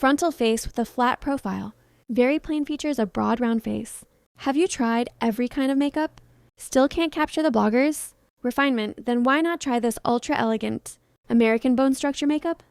Frontal face with a flat profile. Very plain features a broad round face. Have you tried every kind of makeup? Still can't capture the bloggers? Refinement, then why not try this ultra elegant American bone structure makeup?